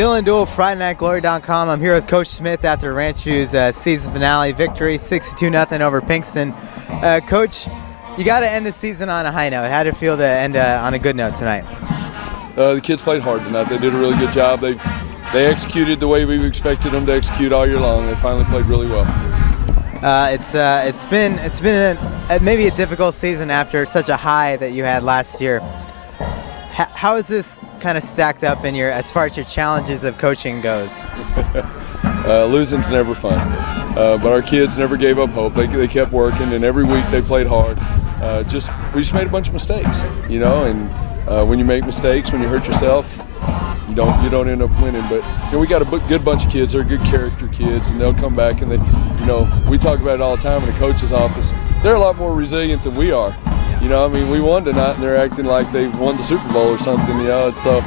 Dylan Duel, FridayNightGlory.com. I'm here with Coach Smith after Ranchview's season finale victory, 62-0 over Pinkston. Coach, you got to end the season on a high note. How did it feel to end on a good note tonight? The kids played hard tonight. They did a really good job. They executed the way we expected them to execute all year long. They finally played really well. It's been maybe a difficult season after such a high that you had last year. How is this kind of stacked up in as far as your challenges of coaching goes? Losing's never fun, but our kids never gave up hope. They kept working, and every week they played hard. We just made a bunch of mistakes, and when you make mistakes, when you hurt yourself, you don't end up winning. But we got a good bunch of kids. They're good character kids, and they'll come back and we talk about it all the time in the coach's office. They're a lot more resilient than we are. We won tonight, and they're acting like they won the Super Bowl or something. So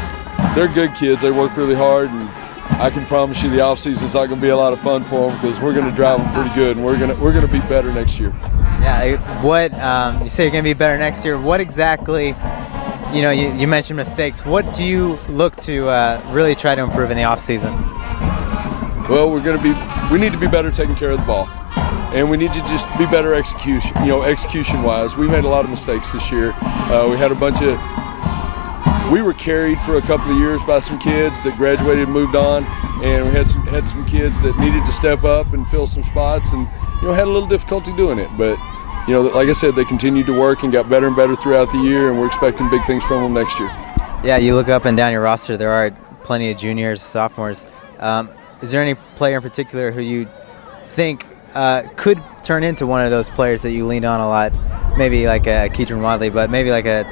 they're good kids. They work really hard, and I can promise you the offseason's not going to be a lot of fun for them because we're going to drive them pretty good, and we're going to be better next year. Yeah. You say you're going to be better next year. What exactly? You mentioned mistakes. What do you look to really try to improve in the offseason? Well, we need to be better taking care of the ball. And we need to just be better execution-wise. We made a lot of mistakes this year. We were carried for a couple of years by some kids that graduated and moved on, and we had some kids that needed to step up and fill some spots, and had a little difficulty doing it. But like I said, they continued to work and got better and better throughout the year, and we're expecting big things from them next year. Yeah, you look up and down your roster. There are plenty of juniors, sophomores. Is there any player in particular who you think could turn into one of those players that you leaned on a lot? Maybe like a Keedron Wadley, but maybe like a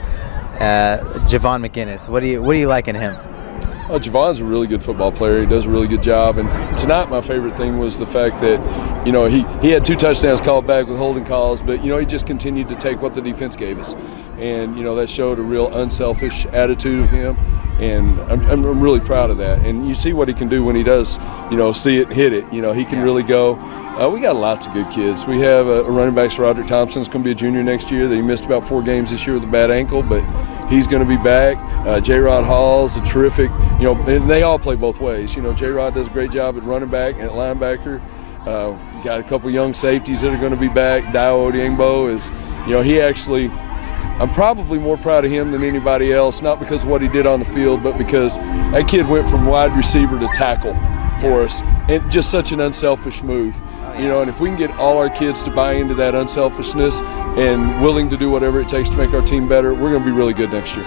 Javon McGinnis. What do you like in him? Javon's a really good football player. He does a really good job. And tonight, my favorite thing was the fact that, he had 2 touchdowns called back with holding calls, but, he just continued to take what the defense gave us. And, that showed a real unselfish attitude of him. And I'm really proud of that. And you see what he can do when he does, see it and hit it. He can really go. We got lots of good kids. We have a running back, Roderick Thompson's going to be a junior next year. He missed about 4 games this year with a bad ankle, but he's going to be back. J-Rod Hall's a terrific, and they all play both ways. J-Rod does a great job at running back and at linebacker. Got a couple young safeties that are going to be back. Dio Odiengbo is, I'm probably more proud of him than anybody else, not because of what he did on the field, but because that kid went from wide receiver to tackle for us, and just such an unselfish move. And if we can get all our kids to buy into that unselfishness and willing to do whatever it takes to make our team better, we're going to be really good next year.